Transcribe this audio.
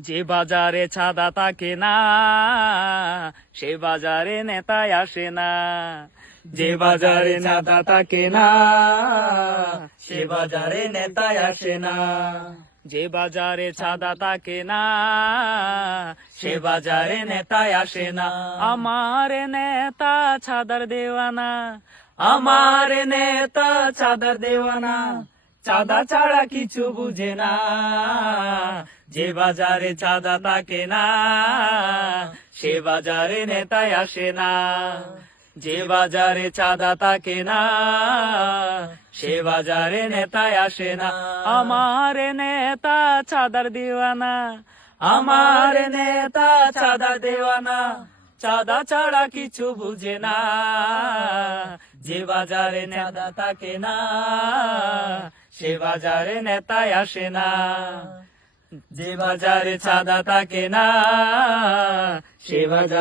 যে বাজারে ছাদা থাকে না, সে বাজারে নেতায় আসে না। যে বাজারে ছাদা থাকে না, সে বাজারে নেতায় আসে না। যে বাজারে ছাদা থাকে না, সে বাজারে নেতায় আসে না। আমার নেতা ছাদার দেওয়ানা, আমার নেতা ছাদার দেওয়ানা। চাঁদা ছাড়া কিছু বুঝে না। যে বাজারে চাঁদা থাকে না, সে বাজারে নেতায় আসে না। যে বাজারে চাঁদা থাকে না, সে বাজারে নেতায় আসে না। আমার নেতা চাঁদার দেওয়ানা, আমার নেতা চাঁদা দেওয়ানা। চাঁদা ছাড়া কিছু বুঝে না, যে বাজারে নেতা থাকে না সে বাজারে নেতায় আসে না যে বাজারে চাঁদা থাকে না সে বাজারে